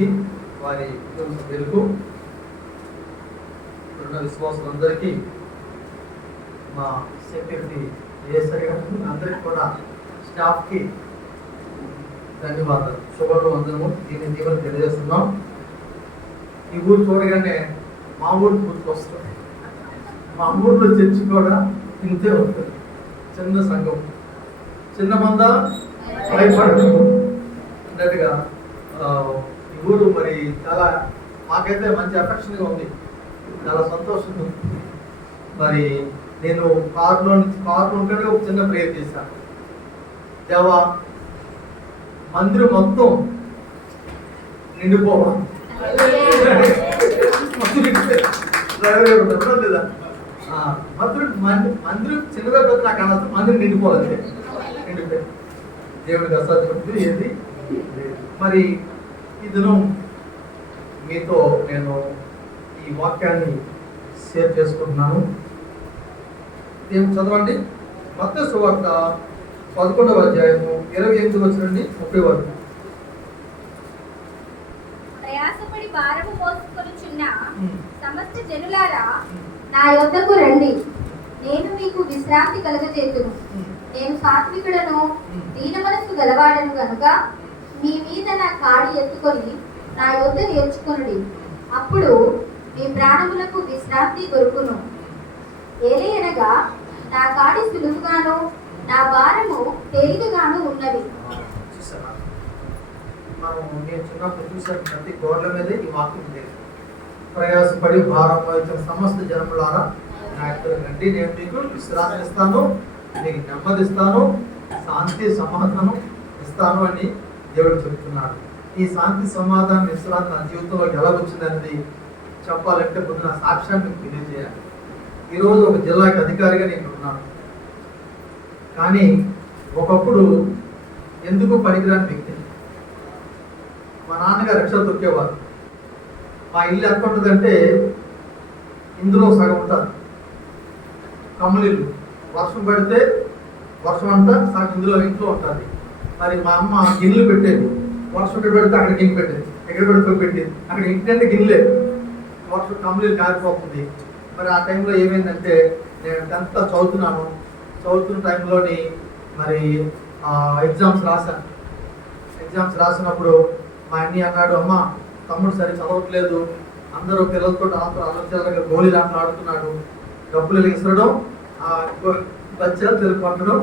గారికి, వారి కుటుంబ సభ్యులకు, ఇప్పుడున్న విశ్వాసులందరికీ, మా సెక్రటరీ ఏఎస్ఐ గారికి, అందరికీ కూడా స్టాఫ్కి ధన్యవాదాలు, శుభాలు, వందనము. దీన్ని దీవెన తెలియజేస్తున్నాం. ఈ ఊరు చూడగానే మా ఊరు గుర్తుకొస్తుంది. మా ఊర్లో చర్చి కూడా ఇంతే ఉంటుంది, చిన్న సంఘం, చిన్న మంద భయపడము అన్నట్టుగా. ఈ ఊరు మరి చాలా మాకైతే మంచి అఫెక్షన్గా ఉంది, చాలా సంతోషంగా ఉంది. మరి నేను కారులో ఉంటే ఒక చిన్న ప్రేయర్ చేశాను. దేవా, మందిరం మొత్తం నిండిపోవాలి, లేదా మందిరం చిన్నగా పెద్ద నాకు అనవసరం, మందిరం నిండిపోవాలి, నిండిపోయి దేవుడికి అసాధ్యం ఏది. మరి ఈ దినం మీతో నేను ఈ వాక్యాన్ని షేర్ చేసుకుంటున్నాను. ఏం చదవండి, మత్తయి సువార్త 11వ అధ్యాయము 28 నుండి 30 వరకు. ప్రయాసపడి భారము మోసుకొనుచున్న సమస్త జనులారా, నా యొద్దకు రండి, నేను మీకు విశ్రాంతి కలుగజేతును. నేను సాత్వికుడను, దీన మనస్సు గలవాడను గనుక మీ మీద నా కాడి ఎత్తుకొని నా యొద్ద నేర్చుకొనుడి, అప్పుడు మీ ప్రాణములకు విశ్రాంతి దొరుకును. ఏలయనగా నా కాడి సులువుగాను నా భారము తేలికగాను ఉన్నది. నేను చిన్నప్పుడు చూసాను, ప్రతి గోడల మీద ఈ వాక్యం లేదు. ప్రయాసపడి భారం వహించిన సమస్త జనములారా, నా యొక్క రండి, నేను మీకు విశ్రాంతి ఇస్తాను, నీకు నెమ్మదిస్తాను, శాంతి సమాధానం ఇస్తాను అని దేవుడు చెప్తున్నాడు. ఈ శాంతి సమాధానం విశ్రాంతి నా జీవితంలో ఎలా వచ్చిందనేది చెప్పాలంటే ముందు నా సాక్ష్యాన్ని మీకు తెలియజేయాలి. ఈరోజు ఒక జిల్లాకి అధికారిగా నేను ఉన్నాను, కానీ ఒకప్పుడు ఎందుకు పనికిరాని వ్యక్తి. మా నాన్నగారు రిక్షా తొక్కేవారు. మా ఇల్లు ఎంత ఉంటుందంటే ఇందులో సగం ఉంటుంది, కమ్మలిల్లు. వర్షం పడితే వర్షం అంతా సగం ఇంట్లో ఉంటుంది. మరి మా అమ్మ గిన్నెలు పెట్టేది, వర్షం ఇక్కడ పెడితే అక్కడ గిన్నె పెట్టేది, ఎక్కడ పెడితే పెట్టేది, అక్కడ ఇంటి గిన్నెలే, వర్షం కమ్మలిల్లు కారిపోతుంది. మరి ఆ టైంలో ఏమైందంటే నేను 10th చదువుతున్న టైంలోని మరి ఎగ్జామ్స్ రాసినప్పుడు మా అన్నీ అన్నాడు, అమ్మ తమ్ముడు సరి చదవట్లేదు, అందరూ పిల్లలతో ఆలోచనగా గోళీలు ఆటలు ఆడుతున్నాడు, డబ్బులు ఇసరడం, బచ్చాలు తెలుకొట్టడం,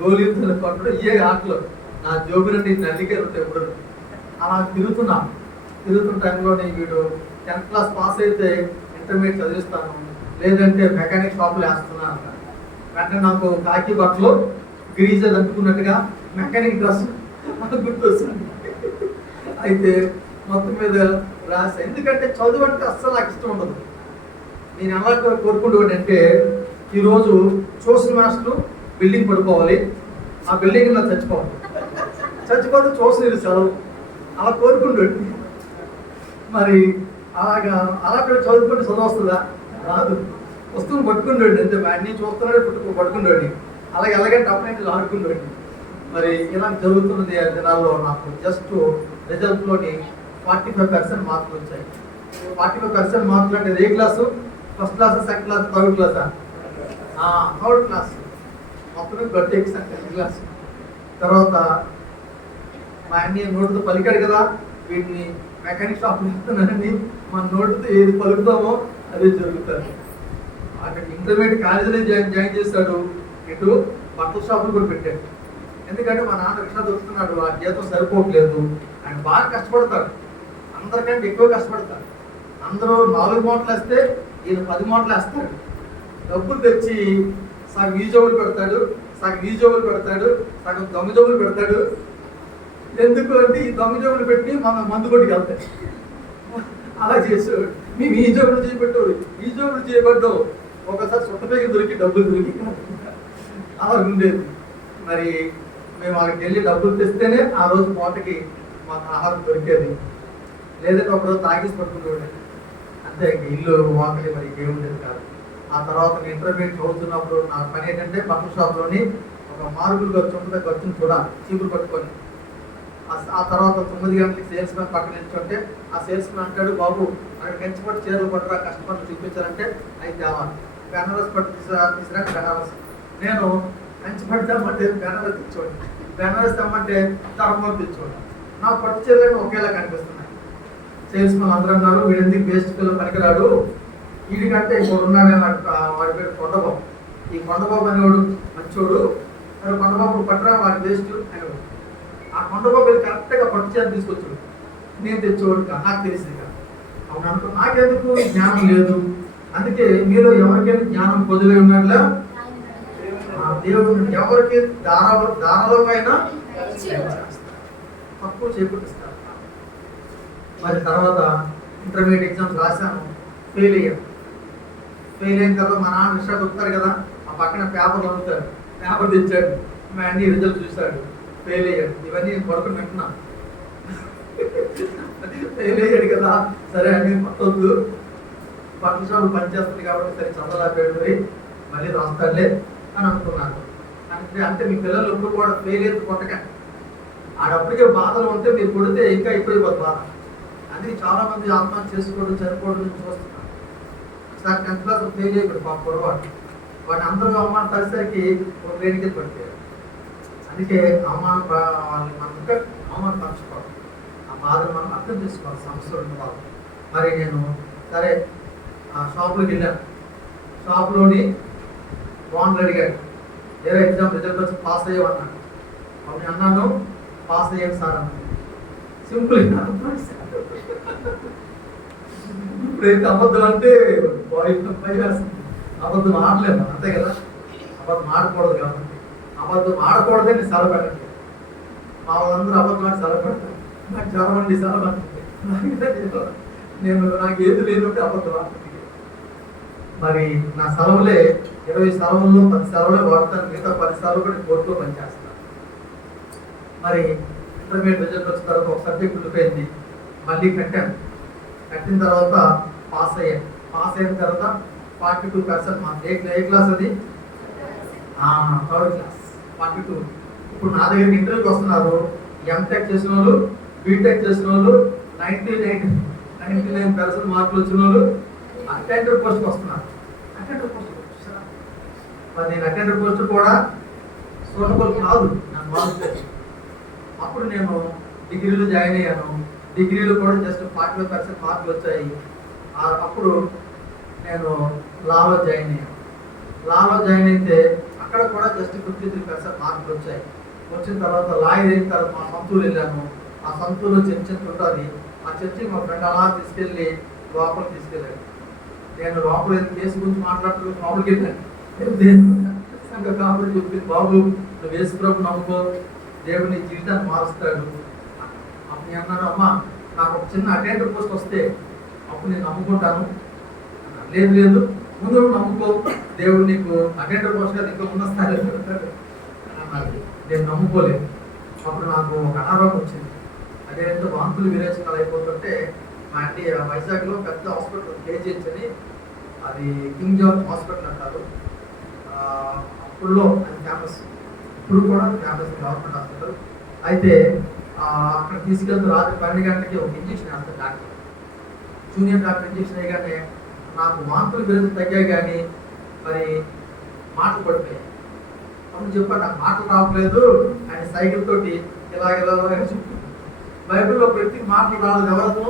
గోళీలు తెలుకొట్టడం, ఏ ఆటలు నా జోబు నుండి నల్లికే ఉంటాయి. ఎప్పుడు అలా తిరుగుతున్న టైంలోనే వీడు 10th క్లాస్ పాస్ అయితే ఇంటర్మీడియట్ చదివిస్తాను, లేదంటే మెకానిక్ షాపులు వేస్తున్నాను అంట. వెంటనే నాకు కాకి బట్టలు గ్రీజర్ అంటుకున్నట్టుగా మెకానిక్ డ్రెస్ గుర్తొస్తుంది. అయితే మొత్తం మీద రాసా, ఎందుకంటే చదువు అంటే అస్సలు నాకు ఇష్టం ఉండదు. నేను ఎలా కోరుకుంటూ అంటే ఈరోజు ట్యూషన్ మాస్టర్ బిల్డింగ్ పడిపోవాలి, ఆ బిల్డింగ్ నాకు చచ్చిపోతే ట్యూషన్ చదువు అలా కోరుకుంటూ. మరి అలా చదువుకుంటే చదువు వస్తుందా? రాదు. వస్తువుని పట్టుకుంటాడు అంతే, అన్నీ చూస్తున్నాడు, పట్టుకుంటాడు. అలాగే ఎలాగంటే అప్పుడు ఆడుకుంటాడు. మరి ఇలా జరుగుతున్నది ఆ దినాల్లో. నాకు జస్ట్ రిజల్ట్లోని 45% మార్కులు వచ్చాయి. 45% మార్కులు అంటే ఏ class? First class, second class, third క్లాసా? Third class. మొత్తం గట్టి సెకండ్ క్లాస్. తర్వాత మా అన్ని నోటుతో పలికాడు కదా, వీటిని మెకానిక్ షాప్ ఇస్తున్నానని మన నోటుతో ఏది పలుకుతామో అదే జరుగుతుంది. అక్కడ ఇంటర్మీడియట్ కాలేజీలో జాయిన్ చేస్తాడు, ఇటు బట్టల షాపులు కూడా పెట్టాడు. ఎందుకంటే మా నాన్న రిక్షా దొరుకుతున్నాడు, ఆ జీతం సరిపోవట్లేదు. ఆయన బాగా కష్టపడతాడు, అందరికంటే ఎక్కువ కష్టపడతాడు. అందరూ 4 మూటలు వేస్తే ఈయన 10 మూటలు వేస్తాడు. డబ్బులు తెచ్చి సగం ఈ జోబులు పెడతాడు, సగం ఈ జోబులు పెడతాడు, సగం దొంగ జోబులు పెడతాడు. ఎందుకు అంటే ఈ దొంగ జోబులు పెట్టి మన మందు కొట్టుకు వెళ్తాయి. అలా చేసేవాడు. మేము ఈ జోబులు చేయబెట్టాడు, ఈ జోబులు చేయబడ్డావు. ఒకసారి సుట్టపేకి దొరికి డబ్బులు దొరికి అలా ఉండేది. మరి మేము వాళ్ళకి వెళ్ళి డబ్బులు తెస్తేనే ఆ రోజు పూటకి మాకు ఆహారం దొరికేది, లేదంటే ఒకరోజు తాగేసి పట్టుకుంటూ అంతే. ఇల్లు వాకలి మరి ఏముండేది కాదు. ఆ తర్వాత నేను ఇంటర్మీడియట్ చదువుతున్నప్పుడు నా పని ఏంటంటే బట్టల షాప్లోని ఒక మార్బుల్ ఖర్చు ఉంటుంది, ఖర్చుని చూడాలి, చీపులు పట్టుకొని ఆ తర్వాత 9 గంటలకి సేల్స్ మ్యాన్ పక్కన నిల్చుంటే ఆ సేల్స్ మ్యాన్ అంటాడు, బాబు మనకి కంచిపట్టు చీరలు పట్టురా, కస్టమర్లు చూపించాలంటే అయితే తేవాలి, బెనారస్ పట్టు తీసుకురండి బెనారస్. నేను కంచిపట్టు తెమ్మంటే బెనారస్ తెచ్చుకోండి, బెనారస్ తెమ్మంటే ధర్మవరం తెచ్చుకోండి. నా పట్టు చీరలు ఒకేలా కనిపిస్తున్నాయి. సేల్స్ మ్యాన్ అందరూ అన్నారు, వీడెందుకు వేస్ట్ పిల్లలు పనికిరాడు, వీడికంటే ఇప్పుడు ఉన్నాడని వాడి పేరు కొండబాబు. ఈ కొండబాబు అనేవాడు మంచోడు, మరి కొండబాబు పట్టరా వాడి వేస్ట్ అనేవాడు. ఆ కొండబాబు కరెక్ట్గా పట్టు చీర తీసుకొచ్చాడు, నేను తెచ్చేవాడు నాకు తెలిసింది కదా. అవును అనుకో, నాకెందుకు జ్ఞానం లేదు. అందుకే మీలో ఎవరికైనా జ్ఞానం పొందులే ఉన్నాడులే, దేవుడు ఎవరికి దానలోకైనా తక్కువ చేకూరుస్తారు. మరి తర్వాత ఇంటర్మీడియట్ ఎగ్జామ్స్ రాశాను, ఫెయిల్ అయ్యాను. ఫెయిల్ అయిన తర్వాత మా నాన్న రిషాక్ వస్తారు కదా, ఆ పక్కన పేపర్లు అమ్ముతాడు, పేపర్ తెచ్చాడు, మా అన్ని రిజల్ట్ చూశాడు, ఫెయిల్ అయ్యాడు. ఇవన్నీ నేను పడుకుని వింటున్నాను. ఫెయిల్ అయ్యాడు కదా, సరే అన్ని పట్టొద్దు, బట్టల షాపులు పనిచేస్తుంది కాబట్టి సరే చదవలేకపోయాడు, పోయి మళ్ళీ రాస్తాడులే అని అనుకున్నాను. అంటే మీ పిల్లలు ఎప్పుడు కూడా ఫెయిల్ అయితే కొట్టకండి, ఆడప్పటికే బాధలు ఉంటే మీరు కొడితే ఇంకా ఎక్కువైపోతుంది బాధ. అందుకే చాలా మంది ఆత్మహత్య చేసుకోవడం చనిపోవడం చూస్తున్నాను. ఒకసారి 10th క్లాస్ ఫెయిల్ అయిపోయాడు పాప పొరపాటు, వాడిని అందరూ అవమానం పరిసరికి ఒక వేడికి పడిపోయాడు. అందుకే అవమానం మనం ఇంకా అవమానం పంచుకోవాలి, ఆ బాధను మనం అర్థం చేసుకోవాలి, సమస్యలు ఉన్న బాధ. మరి నేను సరే షాప్లోకి వెళ్ళాను, షాప్లోని బాగుంది అడిగాడు, ఏదో ఎగ్జామ్ రిజల్ట్ వచ్చి పాస్ అయ్యామన్నాడు. అప్పుడు అన్నాను పాస్ అయ్యాను సార్ అన్నాను. సింపుల్. ఇప్పుడైతే అబద్ధం అంటే అబద్ధం ఆడలేము అంతే కదా, అబద్ధం ఆడకూడదు కాబట్టి అబద్ధం ఆడకూడదని సెలవు పెట్టండి. మా వాళ్ళందరూ అబద్ధం ఆడి సెలవు పెడతారు, నాకు చాలా మంది సెలవు పెట్టండి, నాకు ఏది లేదంటే అబద్ధం ఆడుతుంది. మరి నా సెలవులే 20 సెలవుల్లో 10 సెలవులే వాడతాను, మిగతా 10 సెలవులు కూడా కోర్టులో పనిచేస్తాను. మరి ఇంటర్మీడియట్ రిజల్ట్ వచ్చిన తర్వాత ఒక సబ్జెక్ట్ ఉండిపోయింది, మళ్ళీ కట్టిన తర్వాత పాస్ అయ్యాను. పాస్ అయిన తర్వాత 42% మార్క్స్. ఏ క్లాస్ అది? 3rd class, 42. ఇప్పుడు నా దగ్గరికి ఇంటర్వ్యూకి వస్తున్నారు ఎంటెక్ చేసిన వాళ్ళు, బీటెక్ చేసిన వాళ్ళు, 99% మార్కులు వచ్చిన వాళ్ళు అటెండర్ పోస్ట్కి వస్తున్నారు. అటెండర్ పోస్ట్ చూసారా? మరి నేను అటెండర్ పోస్ట్ కూడా సూటబుల్ కాదు నాకు మార్క్స్. అప్పుడు నేను డిగ్రీలో జాయిన్ అయ్యాను, డిగ్రీలో కూడా జస్ట్ 45% మార్కులు వచ్చాయి. అప్పుడు నేను లాలో జాయిన్ అయ్యాను. లాలో జాయిన్ అయితే అక్కడ కూడా జస్ట్ 53% మార్కులు వచ్చాయి. వచ్చిన తర్వాత లాయర్ అయిన తర్వాత మా సొంతూరు వెళ్ళాను. ఆ సొంతూరులో చర్చ్ ఉంటుంది, ఆ చర్చికి మా ఫ్రెండ్ అలా తీసుకెళ్ళి లోపలికి తీసుకెళ్ళాను. నేను లోపల కేసు గురించి మాట్లాడుతూ లోపలికి వెళ్ళాను. ఇంకా కాబట్టి చెప్పింది, బాబు నువ్వు యేసు ప్రభువుని నమ్ముకో, దేవుని జీవితాన్ని మారుస్తాడు. అప్పుడు నేను అన్నాను, అమ్మ నాకు ఒక చిన్న అటెండర్ పోస్ట్ వస్తే అప్పుడు నేను నమ్ముకుంటాను. లేదు ముందు నమ్ముకో, దేవుడు నీకు అటెండర్ పోస్ట్ కదా ఇంకా ఉన్న స్థాయి అన్నారు. నేను నమ్ముకోలేదు. అప్పుడు నాకు ఒక అనారోగ్యం వచ్చింది. అదేంటో వాంతులు విరేచనాలు అయిపోతుంటే మా ఆంటీ వైజాగ్లో పెద్ద హాస్పిటల్ కేజీహెచ్ అని, అది కింగ్ జార్జ్ హాస్పిటల్ అంటారు. అప్పుడులో అది ఫేమస్, ఇప్పుడు కూడా ఫేమస్ గవర్నమెంట్ హాస్పిటల్. అయితే అక్కడ తీసుకెళ్తూ రాత్రి 12 గంటలకి ఒక ఇంజక్షన్ వేస్తారు డాక్టర్, జూనియర్ డాక్టర్. ఇంజక్షన్ వేయగానే నాకు వాంతులు విరేచన తగ్గాయి, కానీ మరి మాటలు పడిపోయాయి. అప్పుడు చెప్పాను నాకు మాటలు రావట్లేదు, ఆయన సైకిల్ తోటి ఇలా బైబిల్లో ప్రతి మాటలు రాలేదు. ఎవరితో?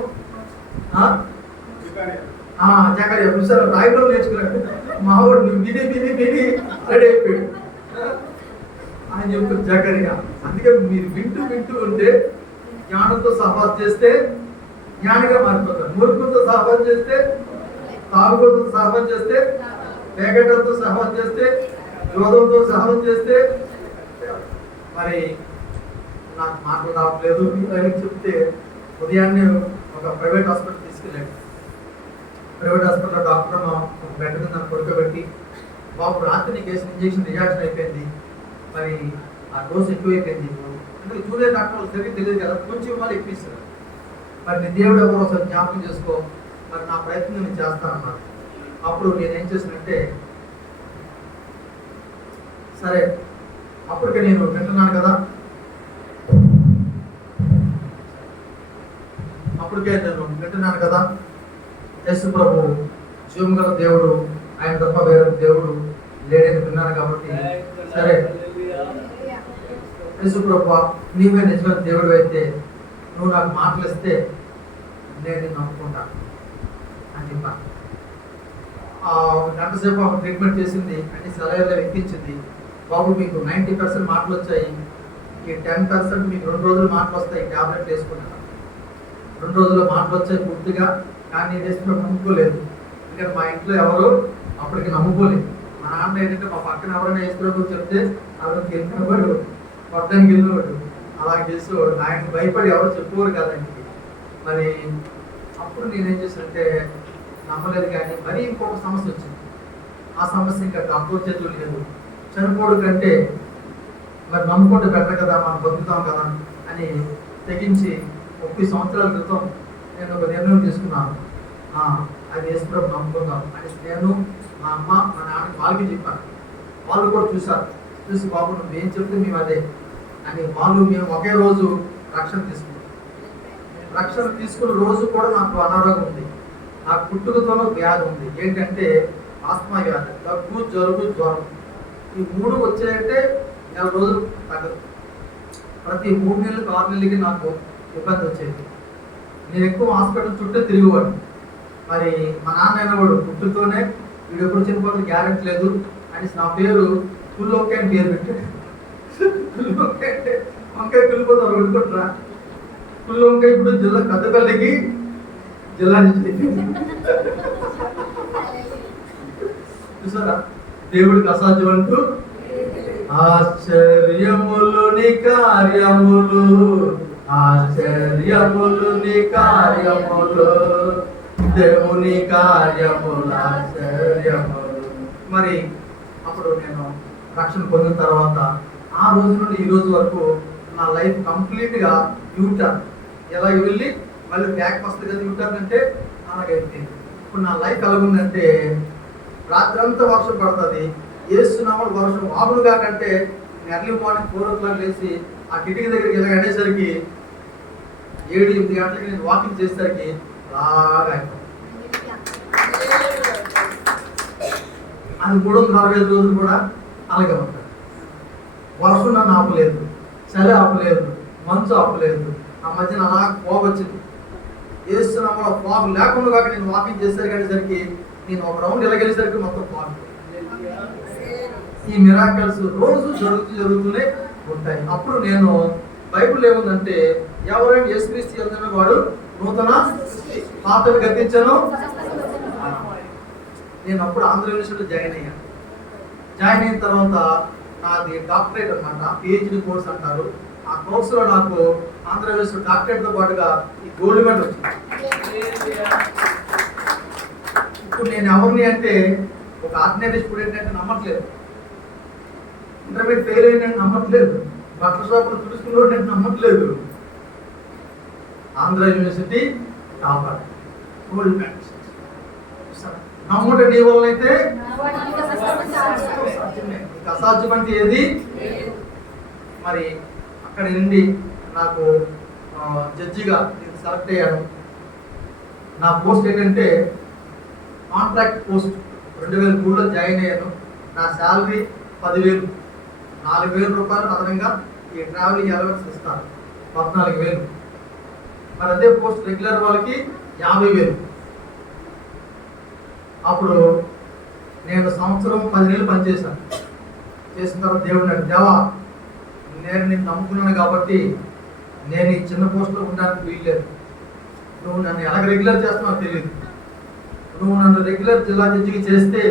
జకర్యా. చూసారు, రాయబుల్ నేర్చుకున్నాడు మావాడు. నువ్వు విని రెడీ అయిపోయాడు అని చెప్తారు జకర్యా. అందుకే మీరు వింటూ ఉంటే జ్ఞానంతో సహవాసం చేస్తే జ్ఞానిగా మారిపోతారు. మూర్ఖంతో సహవాసం చేస్తే, తాగుబోతుతో సహవాసం చేస్తే, వేగటంతో సహవాసం చేస్తే, విరోధంతో సహవాసం చేస్తే, మరి నాకు మాటలు రావట్లేదు అని చెప్తే ఉదయాన్నే ఒక ప్రైవేట్ హాస్పిటల్ తీసుకెళ్ళాడు. ప్రైవేట్ హాస్పిటల్లో డాక్టర్ ఒక బెడ్ మీద నన్ను పడుకోబెట్టి, బాబు రాత్రి నీకు వేసిన ఇంజక్షన్ రియాక్షన్ అయిపోయింది, మరి ఆ డోస్ ఎక్కువైపోయింది. అంటే జూనియర్ డాక్టర్ వాళ్ళు సరిగ్గా తెలియదు కదా, కొంచెం వాళ్ళు ఎక్కిస్తారు. మరి నీ దేవుడు ఎవరో ఒకసారి జ్ఞాపకం చేసుకో, మరి నా ప్రయత్నం నేను చేస్తానన్నాను. అప్పుడు నేనేం చేసినంటే, సరే అప్పటికే నేను వింటున్నాను కదా, రోజుకే నేను వింటున్నాను కదా, యేసు ప్రభు జీవం గల దేవుడు, ఆయన తప్ప వేరే దేవుడు లేడని విన్నాను కాబట్టి సరే యేసు ప్రభు నీవే నిజమైన దేవుడు అయితే నువ్వు నాకు మాటలు ఇస్తే నేను నిన్ను నమ్ముకుంటాను అని చెప్పాను. గంట సేపు ఆమె ట్రీట్మెంట్ చేసింది, అన్ని సలహాలు ఎక్కించింది. బాబు మీకు 90% మాటలు వచ్చాయి, ఈ 10% మీకు 2 రోజులు మాటలు వస్తాయి, ట్యాబ్లెట్లు వేసుకున్నాను. 2 రోజుల్లో మాటలు వచ్చాయి పూర్తిగా, కానీ నేను వేసుకున్న నమ్ముకోలేదు. ఎందుకంటే మా ఇంట్లో ఎవరు అప్పటికి నమ్ముకోలేదు. మా నాన్న ఏంటంటే మా పక్కన ఎవరైనా వేసుకున్నప్పుడు చెప్తే అతనికి వెళ్ళినవాడు, పట్టడానికి వెళ్ళినవాడు, అలా చేసేవాడు. ఆయనకు భయపడి ఎవరు చెప్పుకోరు కదా ఆయనకి. మరి అప్పుడు నేనేం చేశానంటే నమ్మలేదు. కానీ మరీ ఇంకొక సమస్య వచ్చింది. ఆ సమస్య ఇంకా డాక్టర్ చేతులు లేదు, చనిపోడు కంటే మరి నమ్ముకుంటే బెటర్ కదా, మనం బతుకుతాం కదా అని తెగించి 30 సంవత్సరాల క్రితం నేను ఒక నిర్ణయం తీసుకున్నాను. అది యేసుప్రభు నమ్ముకుందాం అని నేను, మా అమ్మ, మా నాన్న వాళ్ళకి చెప్పాను. వాళ్ళు కూడా చూశారు. చూసి బాబు నువ్వేం చెప్తే మేము అదే అని మేము ఒకే రోజు రక్షణ తీసుకున్నాం. రక్షణ తీసుకున్న రోజు కూడా నాకు అనారోగ్యం ఉంది, నాకు పుట్టుకతోనూ వ్యాధి ఉంది. ఏంటంటే ఆస్మా వ్యాధి, దగ్గు, జలుబు, జ్వరం. ఈ 3 వచ్చాయంటే 4 రోజులు తగ్గదు. ప్రతి 3 నెలలకు 6 నెలలకి నాకు ఇబ్బంది వచ్చేది. నేను ఎక్కువ హాస్పిటల్ చుట్టూ తిరిగేవాడు. మరి మా నాన్న అనేవాడు పుట్టుతోనే వీడు ఎప్పుడు చనిపోతే గ్యారెంటీ లేదు అని నా పేరు కుల్లోకే అని పేరు పెట్టాడు. కుల్లోకే అంటే వంకాయ కుళ్ళిపోతారు వండుకుంటారా, కుల్లోకే ఇప్పుడు జిల్లా పెద్దపల్లికి జిల్లా నుంచి చూసారా, దేవుడికి అసాధ్యం అంటూ. ఆశ్చర్యములు నీ కార్యములు, ఆశ్చర్యములు నీ కార్యములు, దేవుని కార్యములు ఆశ్చర్యములు. మరి అప్పుడు నేను రక్షణ పొందిన తర్వాత ఆ రోజు నుండి ఈ రోజు వరకు నా లైఫ్ కంప్లీట్గా యూటర్న్. ఎలా వెళ్ళి మళ్ళీ బ్యాక్ వస్తుంది కదా యూటర్న్ అంటే అలాగైతే. ఇప్పుడు నా లైఫ్ ఎలాగుందంటే రాత్రి అంతా వర్షం పడుతుంది, వేస్తున్నామని వర్షం మామూలుగా కంటే ఎర్లీ మార్నింగ్ 4 o'clock లేచి ఆ కిటికీ దగ్గరికి ఇలా అనేసరికి 7-8 గంటలకి నేను వాకింగ్ చేసేసరికి బాగా అది 365 రోజులు కూడా అలాగే ఉంటాయి. వర్షం నన్ను ఆపలేదు, చలి ఆపలేదు, మంచు ఆపలేదు. ఆ మధ్యన అలా ఫాగ్ వచ్చింది, వేస్తున్నాము ఫాగ్ లేకుండా కాక నేను వాకింగ్ చేసేసరికి నేను ఒక రౌండ్ ఇలా వెళ్ళేసరికి మొత్తం ఫాగ్. ఈ మిరాకిల్స్ రోజు జరుగుతూనే ఉంటాయి. అప్పుడు నేను బైబిల్ ఏముందంటే ఎవరైనా యేసుక్రీస్తు యందు వాడు నూతన పాతవి గతించను. నేను అప్పుడు ఆంధ్ర యూనివర్సిటీలో జాయిన్ అయ్యాను. జాయిన్ అయిన తర్వాత నాది డాక్టరేట్ అనమాట, పిహెచ్డి కోర్స్ అంటారు. ఆ కోర్సులో నాకు ఆంధ్ర యూనివర్సిటీ డాక్టరేట్తో పాటుగా ఈ గోల్డ్ మెడల్ వచ్చింది. ఇప్పుడు నేను ఎవరిని అంటే ఒక ఆర్డినరీ స్టూడెంట్ అంటే నమ్మట్లేదు, ఇంటర్మీడియట్ ఫెయిల్ అయినట్టు నమ్మట్లేదు, బట్టల షాపులు తుడుచుకున్నట్టు నమ్మట్లేదు. Andhra university topper, gold medal. నమ్ముట నీ వల్ల అయితే అసాధ్యం అంటే ఏది. మరి అక్కడ నుండి నాకు జడ్జిగా నేను సెలెక్ట్ అయ్యాను. నా పోస్ట్ ఏంటంటే కాంట్రాక్ట్ పోస్ట్. 2003లో జాయిన్ అయ్యాను. నా శాలరీ 10,000, 4,000 రూపాయలు అదనంగా ఈ ట్రావెలింగ్ అలవెన్స్ ఇస్తారు, 14,000. మరి అదే పోస్ట్ రెగ్యులర్ వాళ్ళకి 50,000. అప్పుడు నేను సంవత్సరం 10 నెలలు పనిచేశాను. చేసిన తర్వాత దేవుడు నాకు, దేవా నేను నిన్ను నమ్ముకున్నాను కాబట్టి నేను ఈ చిన్న పోస్ట్లో ఉండడానికి వీల్లేదు. నువ్వు నన్ను ఎలా రెగ్యులర్ చేస్తున్నావు తెలియదు. నువ్వు నన్ను రెగ్యులర్ జిల్లా జడ్జికి చేస్తే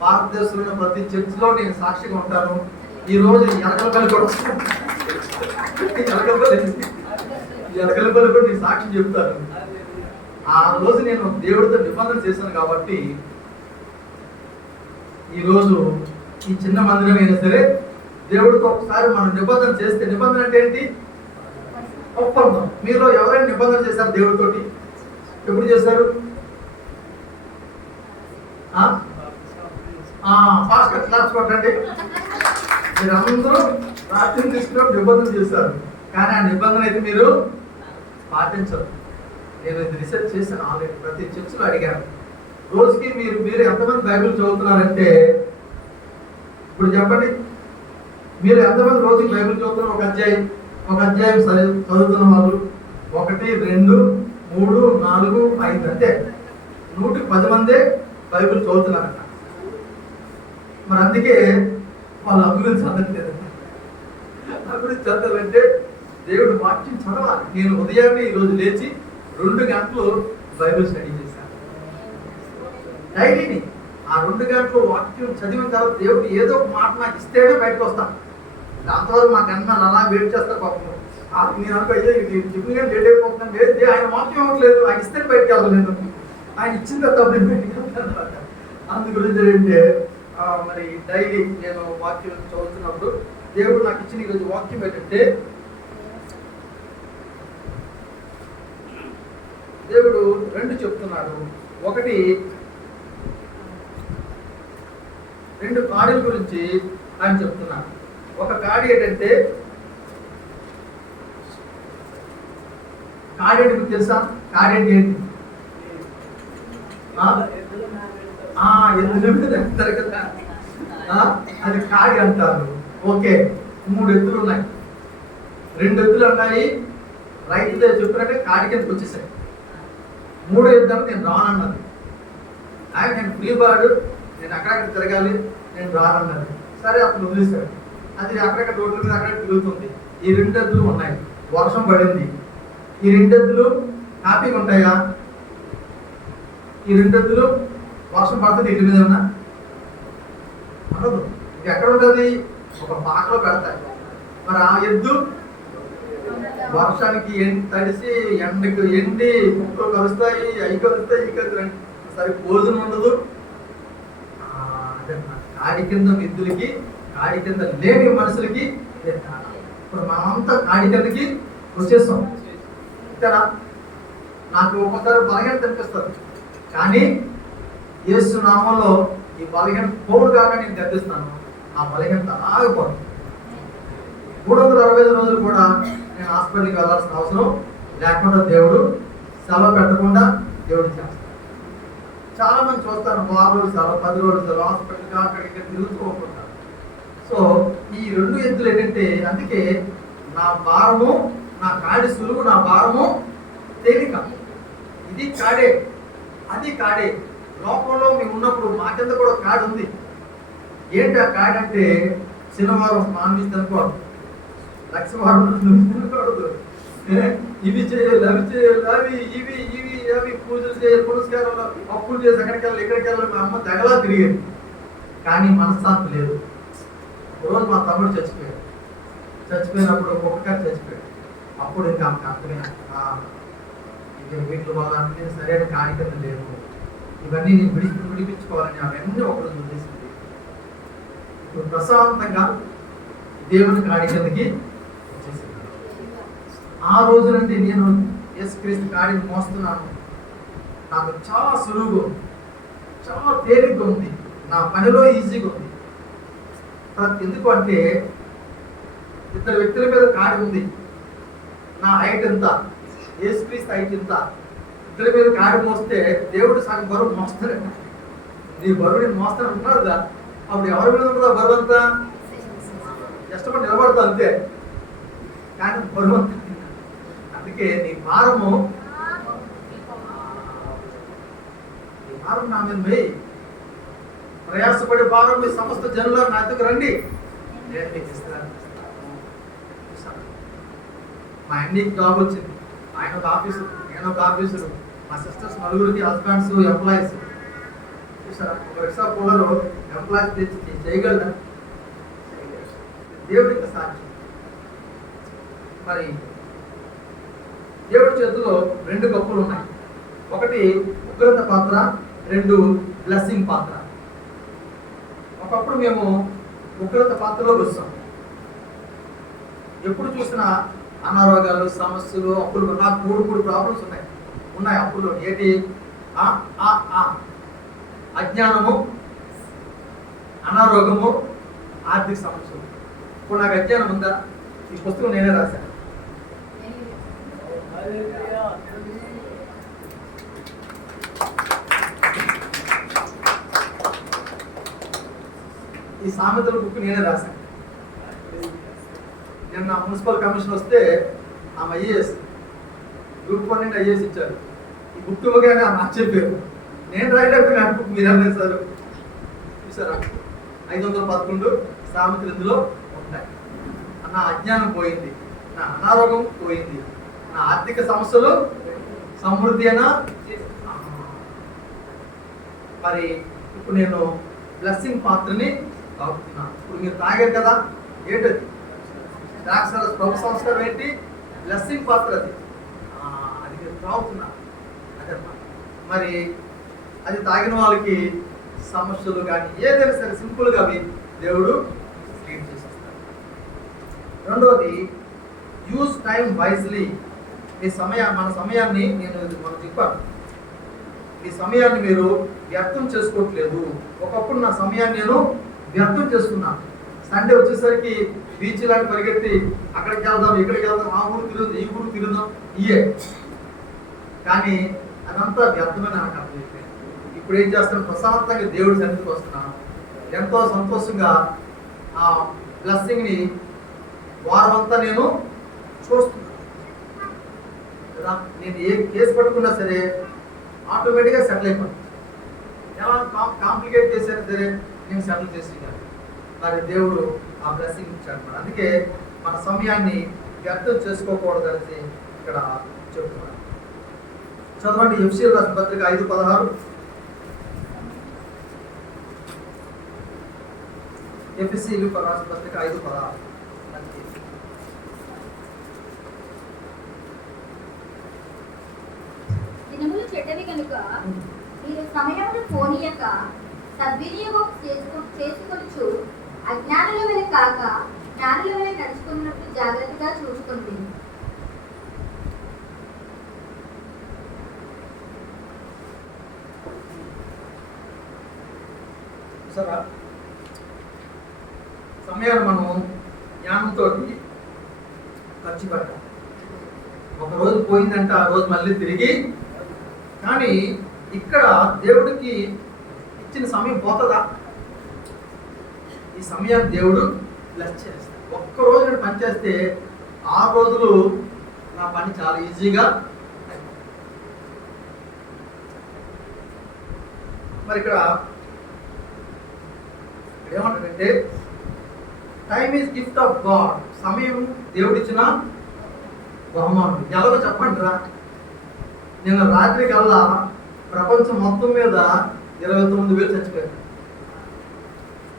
భారతదేశంలో ఉన్న ప్రతి చర్చిలో నేను సాక్షిగా ఉంటాను. ఈ రోజు ఎలకలపల్లి కూడా ఎలకలపల్లి కూడా నేను సాక్షి చెప్తాను. ఆ రోజు నేను దేవుడితో నిబంధన చేశాను కాబట్టి ఈరోజు ఈ చిన్న మందిరం అయినా సరే దేవుడితో ఒకసారి మనం నిబంధన చేస్తే, నిబంధన అంటే ఏంటి? ఒప్పందం. మీలో ఎవరైనా నిబంధన చేశారు దేవుడితోటి? ఎప్పుడు చేశారు? పాస్టర్ క్లాస్ కొట్టండి. మీరు అందరూ రాత్రి తీసుకున్నప్పుడు నిబంధన చేస్తారు, కానీ ఆ నిబంధన అయితే మీరు పాటించరు. నేను ఇది రీసెర్చ్ చేశాను ఆల్రెడీ, ప్రతి చర్చిలో అడిగాను, రోజుకి మీరు ఎంతమంది బైబిల్ చదువుతున్నారంటే, ఇప్పుడు చెప్పండి, మీరు ఎంతమంది రోజుకి బైబిల్ చదువుతున్నారు? ఒక అధ్యాయం చదువుతున్న వాళ్ళు 1, 2, 3, 4, 5 అంతే. 110 మందే బైబిల్ చదువుతున్నారంట. మరి అందుకే వాళ్ళు అభివృద్ధి చెందట్లేదు. అభివృద్ధి చెందాలంటే దేవుడు వాక్యం చదవాలి. నేను ఉదయాన్నే ఈరోజు లేచి 2 గంటలు బైబిల్ స్టడీ చేశాను డైలీని. ఆ 2 గంటలు వాక్యం చదివిన తర్వాత దేవుడు ఏదో ఒక మాట నాకు ఇస్తేనే బయటకు వస్తాను. అంతవరకు మా కన్నా అలా వెయిట్ చేస్తారు పాపం. నేను అనుకో చెప్పిన లేట్ అయిపోతున్నాను, లేదు ఆయన వాక్యం అవ్వట్లేదు, ఆయన ఇస్తే బయటకు వెళ్ళలేదు, ఆయన ఇచ్చిన తర్వాత బయటకు వెళ్తాను. అందు గురించి ఏంటంటే మరి డైలీ నేను వాక్యం చదువుతున్నప్పుడు దేవుడు నాకు ఇచ్చిన ఈరోజు వాక్యం ఏంటంటే, దేవుడు 2 చెప్తున్నాడు. ఒకటి 2 కాడల గురించి ఆయన చెప్తున్నాడు. ఒక కాడి ఏంటంటే, కాడేంటి మీకు తెలుసా? కాడేంటి ఏంటి? ఎద్దుల మీద వెళ్తారు కదా, అది కాడి అంటారు. ఓకే, 3 ఎద్దులు ఉన్నాయి, 2 ఎద్దులు ఉన్నాయి. రైతు చెప్పినట్టే కాడి కిందకి వచ్చేసాయి. 3 ఎద్దులు నేను రానన్నది. నేను ఫ్రీ బర్డ్, నేను అక్కడక్కడ తిరగాలి, నేను రానన్నది. సరే అతను వదిలేశాడు. అది అక్కడక్కడ రోడ్ల మీద అక్కడ తిరుగుతుంది. ఈ 2 ఎద్దులు ఉన్నాయి. వర్షం పడింది. ఈ 2 ఎద్దులు హ్యాపీగా ఉంటాయా? ఈ 2 ఎద్దులు వర్షం పడుతుంది ఇంటి మీద ఉన్నా ఉండదు. ఇది ఎక్కడ ఉంటుంది? ఒక పాకలో పెడతాయి. మరి ఆ ఎద్దు వర్షానికి తడిసి ఎండకు ఎండి కుక్కలు కలుస్తాయి, అవి కలుస్తాయి, ఈ కలుస్తాయి, సరే భోజనం ఉండదు. కాడి కింద ఎద్దులకి, కాడి కింద లేని మనుషులకి ఇప్పుడు మనమంతా కాడి కిందకి వచ్చేస్తాం. అంతేనా? నాకు ఒక్కొక్కసారి బలహీనత అనిపిస్తుంది, కానీ యేసు నామంలో ఈ బలహీనత పోడు కాక నేను గర్దిస్తాను. ఆ బలహీనత ఆగిపోతుంది. 365 రోజులు కూడా నేను హాస్పిటల్కి వెళ్ళాల్సిన అవసరం లేకుండా దేవుడు సెలవు పెట్టకుండా దేవుడు చేస్తాడు. చాలా మంది చూస్తాను, 6 రోజులు సెలవు, 10 రోజులు సెలవు, హాస్పిటల్కి అక్కడికి తిరుగుతూ ఉంటారు. సో ఈ 2 ఎద్దులు ఏంటంటే, అందుకే నా భారము, నా కాడి సులువు, నా భారము తేలిక. ఇది కాడే, అది కాడే. లోకంలో మేము ఉన్నప్పుడు మా కింద కూడా కాడి ఉంది. ఏంటి ఆ కాడి అంటే, శనివారం నాన్ వెజ్ తినకూడదు, లక్షవారం తినకూడదు, ఇవి చేయాలి, అవి చేయాలి, అవి ఇవి ఇవి అవి పూజలు చేయాలి, పురస్కారాలు, అప్పులు చేసి ఎక్కడికి వెళ్ళాలి, ఎక్కడికి వెళ్ళాలి. మా అమ్మ తెగలా తిరిగేది, కానీ మనశ్శాంతి లేదు. రోజు మా తమ్ముడు చచ్చిపోయినప్పుడు ఒక్కొక్కరు చచ్చిపోయాడు. అప్పుడు ఇంకా ఆమెకు అర్థమైంది, వీటి వల్ల అన్ని సరైన కార్యక్రమం లేదు, ఇవన్నీ నేను విడిపించుకోవాలని అవన్నీ ఒకరోజు వదిలేసింది. ఇప్పుడు ప్రశాంతంగా దేవుని కాడి కిందకి వచ్చేసింది. ఆ రోజు నుండి నేను యేసుక్రీస్తు కాడిని మోస్తున్నాను. నాకు చాలా సులువుగా ఉంది, చాలా తేలిగ్గా ఉంది, నా పనిలో ఈజీగా ఉంది. ఎందుకు అంటే, 2 వ్యక్తుల మీద కాడి ఉంది. నా హైట్ ఎంత, యేసుక్రీస్తు హైట్ ఎంత. 2 మీద కాడి మోస్తే దేవుడు సగం బరువు మోస్తాడు. నీ బరువు నేను మోస్తాను అంటున్నాడు కదా, అప్పుడు ఎవరి మీద ఉంటుందా బరువు అంతా? కష్టపడి నిలబడతా అంతే, కానీ బరువు అంతా. అందుకే నీ భారము నా మీద వేయి. ప్రయాసపడే భారం మీ సమస్త జనులు నా దగ్గర రండి, నేను మీకు ఇస్తాను. మా అన్నికి జాబ్ వచ్చింది, ఆయన ఒక ఆఫీసు, నేను ఒక ఆఫీసులు, మా సిస్టర్స్ 4 హస్బెండ్స్ ఎంప్లాయీస్. చూసారా, ఒక రిక్షా కూలరు ఎంప్లాయీస్ తెచ్చి చేయగలరా? దేవుడికి సాక్షి. మరి దేవుడి చేతిలో 2 కప్పులు ఉన్నాయి. ఒకటి ఉగ్రత పాత్ర, 2 బ్లెస్సింగ్ పాత్ర. ఒకప్పుడు మేము ఉగ్రత పాత్రలోకి వస్తాం. ఎప్పుడు చూసినా అనారోగ్యాలు, సమస్యలు, అప్పులు. నాకు 3 ప్రాబ్లమ్స్ ఉన్నాయి అప్పులు. ఏంటి? అజ్ఞానము, అనారోగ్యము, ఆర్థిక సమస్యలు. ఇప్పుడు నాకు అజ్ఞానం ఉందా? ఈ పుస్తకం నేనే రాశాను. ఈ సామెతల బుక్ నేనే రాశాను. నిన్న మున్సిపల్ కమిషన్ వస్తే ఆమె ఐఏఎస్ గ్రూప్ 1 నుండి ఐఏఎస్ ఇచ్చారు. ఈ బుక్ ఇవ్వగానే ఆమె చెప్పారు, నేను రాయలేకపోయినా బుక్ మీరు రాశారు. చూసారా, 511 సామెతలు ఇందులో ఉంటాయి. నా అజ్ఞానం పోయింది, నా అనారోగ్యం పోయింది, నా ఆర్థిక సమస్యలు సమృద్ధి అయినా. మరి ఇప్పుడు నేను బ్లెస్సింగ్ పాత్రని తాగుతున్నాను. ఇప్పుడు మీరు తాగారు కదా, ఏంటది? ద్రాక్షరస ప్రభు సంస్కారం ఏంటి? బ్లెస్సింగ్ పాత్ర. అది మీరు తాగుతున్నారు. అదన్నమాట. మరి అది తాగిన వాళ్ళకి సమస్యలు కానీ ఏదైనా సరే సింపుల్గా అవి దేవుడు క్లీన్ చేసేస్తాడు. రెండవది, యూజ్ టైం వైజ్లీ. మన సమయాన్ని మనం చెప్పాను, మీ సమయాన్ని మీరు వ్యర్థం చేసుకోవట్లేదు. ఒకప్పుడు నా సమయాన్ని నేను వ్యర్థం చేసుకున్నాను. సండే వచ్చేసరికి బీచ్ లాంటి పరిగెత్తి అక్కడికి వెళ్దాం, ఇక్కడికి వెళ్దాం, ఆ ఊరు తిరుగుదాం, ఈ ఊరు తిరుగుదాం, ఇయే. కానీ అదంతా వ్యర్థమని నాకు అర్థమైపోయింది. ఇప్పుడు ఏం చేస్తాను? ప్రశాంతంగా దేవుడి సన్నిధికి వస్తున్నాను. ఎంతో సంతోషంగా ఆ బ్లెస్సింగ్ని వారం అంతా నేను చూస్తున్నాను కదా. నేను ఏ కేసు పట్టుకున్నా సరే ఆటోమేటిక్గా సెటిల్ అయిపోతాను. ఎలా కాంప్లికేట్ చేసినా సరే నేను సెటిల్ చేసేయాలి. మరి దేవుడు ఆ బ్లెస్సింగ్ ఇచ్చాడు. అందుకే మన సమయాన్ని వ్యర్థం చేసుకోకూడదని ఇక్కడ చెప్తున్నాను. చదవండి, ఎఫ్ఎస్సీయులకు రాసిన పత్రిక 5:16. ఎఫ్ఎస్సీయులకు రాసిన పత్రిక 5:16. దినములు చెడ్డవి కనుక మీరు సమయమును పోనీయక సద్వినియోగం చేసుకొనుచు అజ్ఞానుల వలె కాక జ్ఞానుల వలె నడుచుకున్నట్టు జాగ్రత్తగా చూసుకుంది. సరే, సమయాన్ని మనం జ్ఞానంతో ఖర్చు పెట్టాలి. ఒక రోజు పోయిందంటే ఆ రోజు మళ్ళీ తిరిగి. కానీ ఇక్కడ దేవుడికి ఇచ్చిన సమయం పోతుందా? ఈ సమయాన్ని దేవుడు బ్లెస్ చేస్తాడు. ఒక్కరోజు నేను పని చేస్తే 6 రోజులు నా పని చాలా ఈజీగా. మరి ఇక్కడ ఏమంటాడంటే, time is gift of God. సమయం దేవుడిచ్చిన బహుమానం. ఎలాగో చెప్పండి రా. నిన్న రాత్రి కల్లా ప్రపంచం మొత్తం మీద 29,000 చచ్చిపోయారు.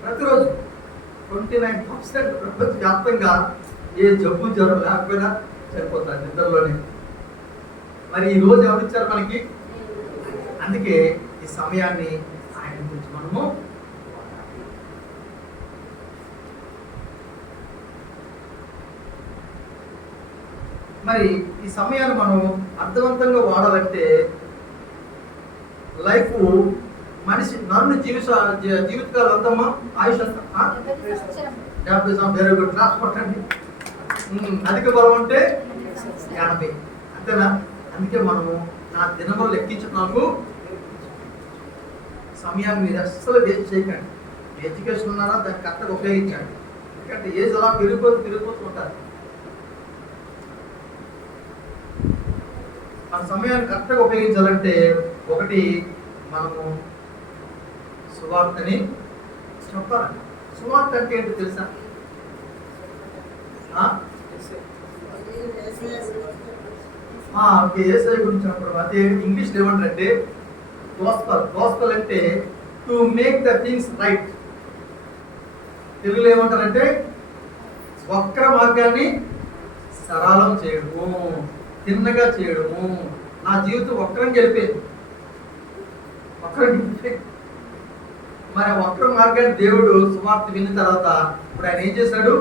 ప్రతిరోజు 29% ప్రపంచవ్యాప్తంగా ఏ జబ్బు జ్వరం లేకపోయినా చనిపోతారు నిద్రలోనే. మరి ఈ రోజు ఎవరిచ్చారు మనకి? అందుకే ఈ సమయాన్ని ఆయన గురించి మనము మరి ఈ సమయాన్ని మనం అర్థవంతంగా వాడాలంటే లైఫ్ మనిషి నన్ను జీవితకాలం అంతమ్మా ఆయుష్ అంత 70 సంవత్సరం. వెరీ గుడ్, రాసుకోండి. అధిక బలం అంటే 80, అంతేనా? అందుకే మనము నా దినములు లెక్కించుకున్నాము. సమయాన్ని మీరు అస్సలు వేస్ట్ చేయకండి. ఎడ్యుకేషన్ ఉన్నారా దాన్ని కరెక్ట్గా ఉపయోగించండి. ఎందుకంటే ఏజ్ అలా పెరిగిపోతూ ఉంటారు. మన సమయాన్ని కరెక్ట్గా ఉపయోగించాలంటే ఒకటి, మనము సువార్తని చెప్పాలి. సువార్త అంటే ఏంటో తెలుసా? యేసయ్య గురించి చెప్పడం. అదే ఇంగ్లీష్లో ఏమంటారంటే గాస్పల్. గాస్పల్ అంటే to make the things right. తెలుగులో ఏమంటారంటే వక్ర మార్గాన్ని సరళం చేయడము, తిన్నగా చేయడము. నా జీవితం వక్రంగా వెళ్ళిపోయింది. మరి వక్ర మార్గాన్ని దేవుడు సువార్త విన్న తర్వాత ఇప్పుడు ఆయన ఏం చేశాడు?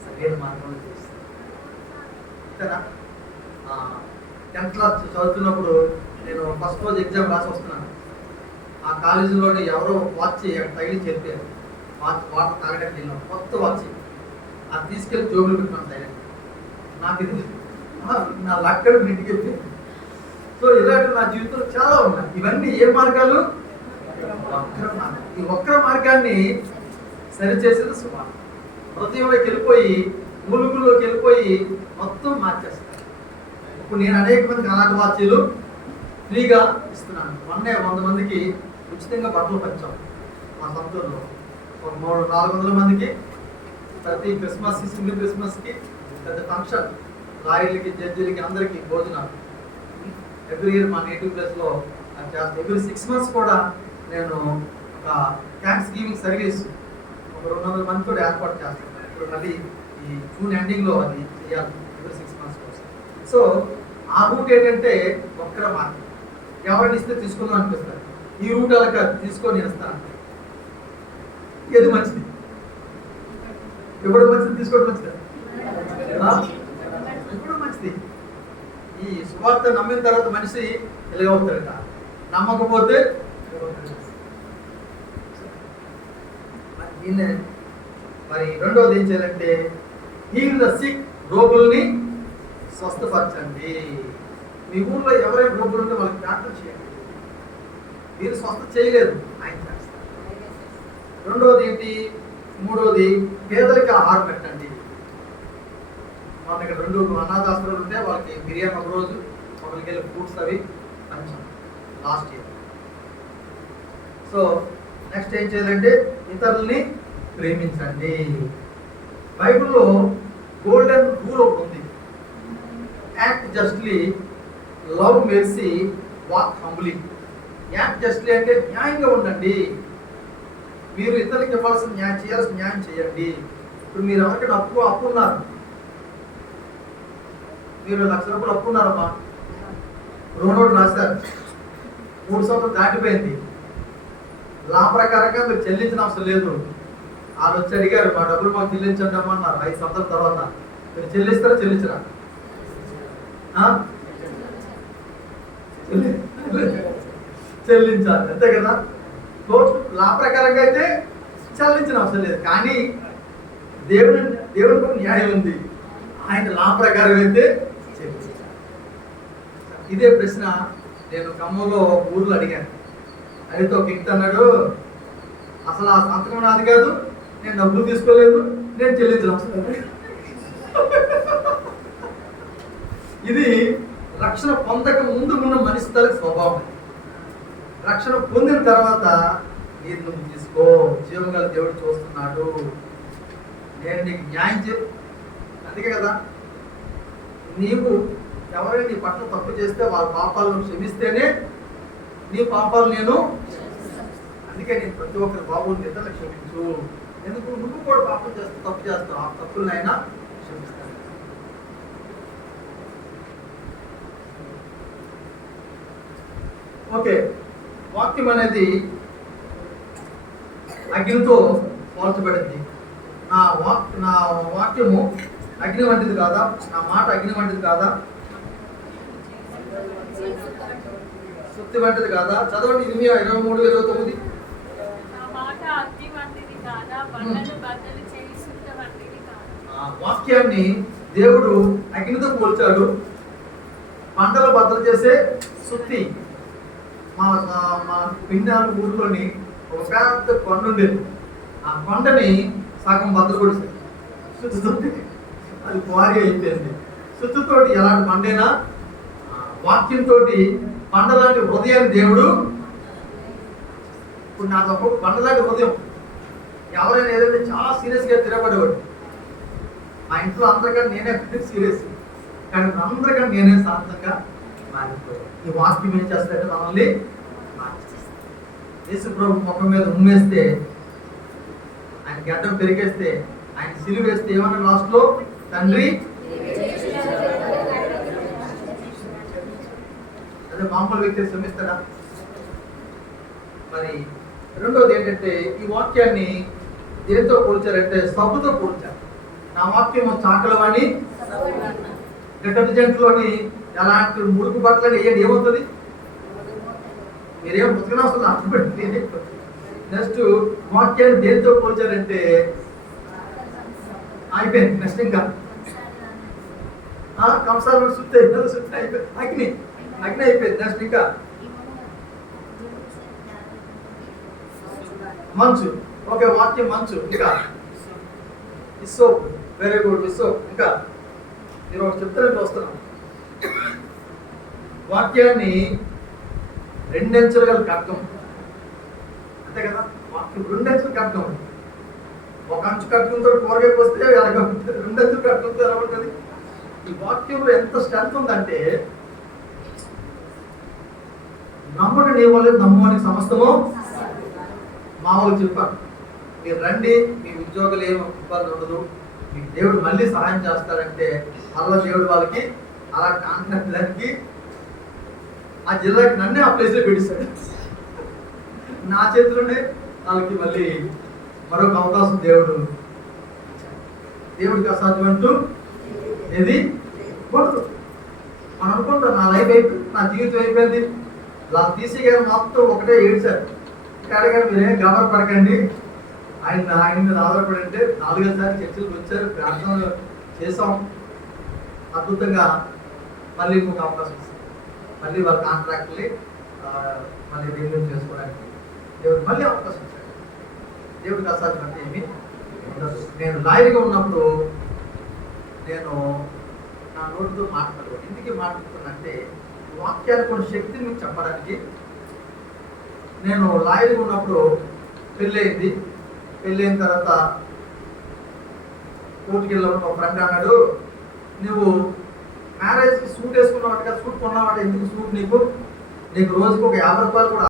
సరైన మార్గంలో చేస్తాడు. అంతేనా? 10th క్లాస్ చదువుతున్నప్పుడు నేను ఫస్ట్ రోజు ఎగ్జామ్ రాసి వస్తున్నాను. ఆ కాలేజీలోనే ఎవరో వాచ్ తగిలి చెప్పారు. వాటర్ తాగడానికి వెళ్ళాం. కొత్త వాచ్ అది తీసుకెళ్ళి జోబులు పెట్టుకున్నాను తగిలి. నాకు ఇది నా లక్కడు ఇంటికి వెళ్ళిపోయింది. సో ఇలాంటి నా జీవితంలో చాలా ఉన్నాయి. ఇవన్నీ ఏ మార్గాలు? వక్ర మార్గాలు. ఈ వక్ర మార్గాన్ని సరిచేసేది సువార్త. హృదయంలోకి వెళ్ళిపోయి మూలుగుల్లోకి వెళ్ళిపోయి మొత్తం మార్చేస్తారు. ఇప్పుడు నేను అనేక మందికి అలాంటి వాచ్యలు ఫ్రీగా ఇస్తున్నాను. 100 మందికి ఉచితంగా బట్టలు పంచాం మా సొంతూరులో. ఒక 400 మందికి ప్రతి క్రిస్మస్కి, సింగిల్ క్రిస్మస్కి పెద్ద ఫంక్షన్, లాయర్లకి, జడ్జిలకి, అందరికీ భోజనాలు ఎవ్రీ ఇయర్ మా నేటివ్ ప్లేస్లో చేస్తాను. ఎవ్రీ 6 months కూడా నేను ఒక థ్యాంక్స్ గివింగ్ సర్వీస్ ఒక 200 మందితో ఏర్పాటు చేస్తాను. ఇప్పుడు మళ్ళీ ఈ జూన్ ఎండింగ్లో అది చేయాలి ఎవ్రీ 6 months కోసం. సో ఆ రూట్ ఏంటంటే వక్ర మార్గం. ఎవరిని ఇస్తే తీసుకుందాం అనిపిస్తారు. ఈ రూట్ అలా కాదు, తీసుకొని ఇస్తాను. ఏది మంచిది? ఎప్పుడు మంచిది? తీసుకోవడం మంచిది. ఎప్పుడు మంచిది. ఈ సువార్త నమ్మిన తర్వాత మనిషి ఎలాగవుతాడట, నమ్మకపోతే మరి రెండవది ఏం చేయాలంటే హీల్ ద సిక్, రోగుల్ని స్వస్థపరచండి. మీ ఊర్లో ఎవరైనా రోగులు ఉంటే వాళ్ళకి ప్రార్థన చేయండి. మీరు స్వస్థ చేయలేదు, ఆయన చేస్తారు. రెండవది ఏంటి? మూడవది పేదలకి ఆహారం పెట్టండి. మన ఇక్కడ 2 అనాథాశ్రమాలు ఉంటే వాళ్ళకి బిర్యానీ ఒక రోజు, ఒకరికి వెళ్ళి ఫ్రూట్స్ అవి పంచాం లాస్ట్ ఇయర్. సో నెక్స్ట్ ఏం చేయాలంటే ఇతరుల్ని ప్రేమించండి. బైబిల్లో గోల్డెన్ రూల్ ఒకటి ఉంది. Act justly, love mercy, walk humbly. Act justly అంటే న్యాయంగా ఉండండి. మీరు ఇతరులకు ఇవ్వాల్సిన న్యాయం, చేయాల్సిన న్యాయం చేయండి. ఇప్పుడు మీరు ఎవరికైనా అప్పు ఉన్నారు, మీరు 1,00,000 రూపాయలు అప్పు ఉన్నారమ్మా, రోడ్ రాశారు, 3 సంవత్సరాలు దాటిపోయింది, లా ప్రకారంగా మీరు చెల్లించిన అవసరం లేదు. వాళ్ళు వచ్చి అడిగారు, మా డబ్బులు మాకు చెల్లించండి అమ్మా అన్నారు. 5 సంవత్సరాల తర్వాత మీరు చెల్లిస్తారా చెల్లించరా? చెల్లించాలి, అంతే కదా. లా ప్రకారంగా అయితే చెల్లించిన అవసరం లేదు. కానీ దేవుడికి న్యాయం ఉంది. ఆయన లా ప్రకారం అయితే చెల్లించాలి. ఇదే ప్రశ్న నేను ఖమ్మంలో ఊర్లో అడిగాను. అయితే ఒక వ్యక్తి అన్నాడు, అసలు ఆ సంతకం నాది కాదు, నేను డబ్బులు తీసుకోలేదు, నేను చెల్లించిన అవసరం లేదు. ఇది రక్షణ పొందక ముందు ఉన్న మనిషి తల స్వభావం. రక్షణ పొందిన తర్వాత మీరు నువ్వు తీసుకో, జీవం గల దేవుడు చూస్తున్నాడు, నేను నీకు న్యాయం అందుకే కదా, నీవు ఎవరైనా నీ పట్ల తప్పు చేస్తే వాళ్ళ పాపాలను క్షమిస్తేనే నీ పాపాలు నేను. అందుకే నేను ప్రతి ఒక్కరి బాబుని నిద్రలు క్షమించు. ఎందుకు? నువ్వు కూడా పాపం చేస్తూ తప్పు చేస్తావు, ఆ తప్పులను అయినా క్షమిస్తాను. ఓకే, వాక్యం అనేది అగ్నితో పోల్చబడింది. నా వాక్యము అగ్ని వంటిది కాదా? నా మాట అగ్ని వంటిది కాదా? సుత్తి వంటిది కాదా? చదవండి, 23:29. వాక్యాన్ని దేవుడు అగ్నితో పోల్చాడు. పంటలు బద్దలు చేసే సుత్తి. మా పిండాలు ఊర్లోని ఒక పెద్ద కొండ ఉండేది. ఆ కొండని సగం బద్దలు కొడిసారు సుత్తుతోటి. అది క్వారీ అయిపోయింది. సుత్తుతోటి ఎలాంటి పండైనా వాక్యంతో పండలాంటి హృదయాన్ని దేవుడు. ఇప్పుడు నాకు ఒక పండలాంటి హృదయం. ఎవరైనా ఏదైతే చాలా సీరియస్గా తిరగబడేవాడు. మా ఇంట్లో అందరికన్నా నేనే సీరియస్, కానీ అందరికన్నా నేనే శాంతంగా మారిపోయాను. ఈ వాక్యం ఏం చేస్తాడంటే మనల్ని మార్చేస్తాడు. యేసు ప్రభు ముఖం మీద ఉమ్మేస్తే, ఆయన గడ్డం పెరిగేస్తే, ఆయన సిలువ వేస్తే ఏమన్నా లాస్ట్లో? తండ్రి. అదే మామూలు వ్యక్తి శ్రమిస్తాడా? మరి రెండోది ఏంటంటే ఈ వాక్యాన్ని దేంతో పోల్చారంటే సబ్బుతో పోల్చారు. నా వాక్యము చాకలవాణి డిటర్జెంట్లోని ఎలాంటి మురుకు బట్టలని వేయండి, ఏమవుతుంది? మీరేం ముసుకున వస్తుంది అర్థపడి. నెక్స్ట్ వాక్యాన్ని దేంతో పోల్చారంటే అయిపోయింది. నెక్స్ట్ ఇంకా కంసాలు సుత్తి అయిపోయింది, అగ్ని అయిపోయింది. నెక్స్ట్ ఇంకా మంచు. ఓకే, వాక్యం మంచు. ఇంకా ఇసోప్. Very good, ఇసోప్. ఇంకా నేను ఒకటి చెప్తానని వస్తున్నాను. వాక్యాన్ని రెండంచులుగా కట్టం, అంతే కదా. వాక్యం రెండంచులు కట్టం. ఒక అంచు కట్టుకుంతో కూరగాయ వస్తే అలాగ ఉంటుంది, రెండంచులు కట్టుకుంటే ఎలా ఉంటుంది. ఈ వాక్యంలో ఎంత స్ట్రెంత్ ఉందంటే, నమ్ముడు నీ వల్ల నమ్ముని సమస్తము. మా వాళ్ళు చెప్పారు, మీరు రండి, మీ ఉద్యోగులు ఏమి ఇబ్బంది ఉండదు, మీకు దేవుడు మళ్ళీ సహాయం చేస్తారంటే అలా దేవుడు వాళ్ళకి అలా కాంట్రాక్ట్ దానికి ఆ జిల్లాకి నన్నే ఆ ప్లేస్లో పెట్టిస్తాడు. నా చేతిలోనే వాళ్ళకి మళ్ళీ మరొక అవకాశం దేవుడికి అసాధ్యం అంటూ ఏది ఉండదు. మనం అనుకుంటాం నా లైఫ్ అయిపోయింది, నా జీవితం అయిపోయింది, ఇలా తీసేగారు మొత్తం ఒకటే ఏడ్చారు. అడగారు, మీరేం గమన పడకండి, ఆయన మీద ఆధారపడి అంటే 4-5 సార్లు చర్చలకు వచ్చారు, ప్రార్థనలు చేసాం, అద్భుతంగా మళ్ళీ ఇంకొక అవకాశం ఇస్తారు. మళ్ళీ వాళ్ళ కాంట్రాక్ట్ని మళ్ళీ రెన్యూ చేసుకోవడానికి దేవుడు మళ్ళీ అవకాశం ఇచ్చాడు. దేవుడికి అసాధ్యం అంటే ఏమి ఉండదు. నేను లాయర్గా ఉన్నప్పుడు నేను నా నోటితో మాట్లాడదు. ఎందుకు మాట్లాడుతున్నానంటే వాక్యాలు కొన్ని శక్తిని మీకు చెప్పడానికి. నేను లాయర్గా ఉన్నప్పుడు పెళ్ళయింది. పెళ్ళైన తర్వాత కోర్టుకి వెళ్ళినప్పుడు ఒక ఫ్రెండ్ అన్నాడు, నువ్వు మ్యారేజ్కి సూట్ వేసుకున్నావు కదా, సూట్ కొన్నావంటే ఎందుకు సూట్, నీకు రోజుకి ఒక 50 రూపాయలు కూడా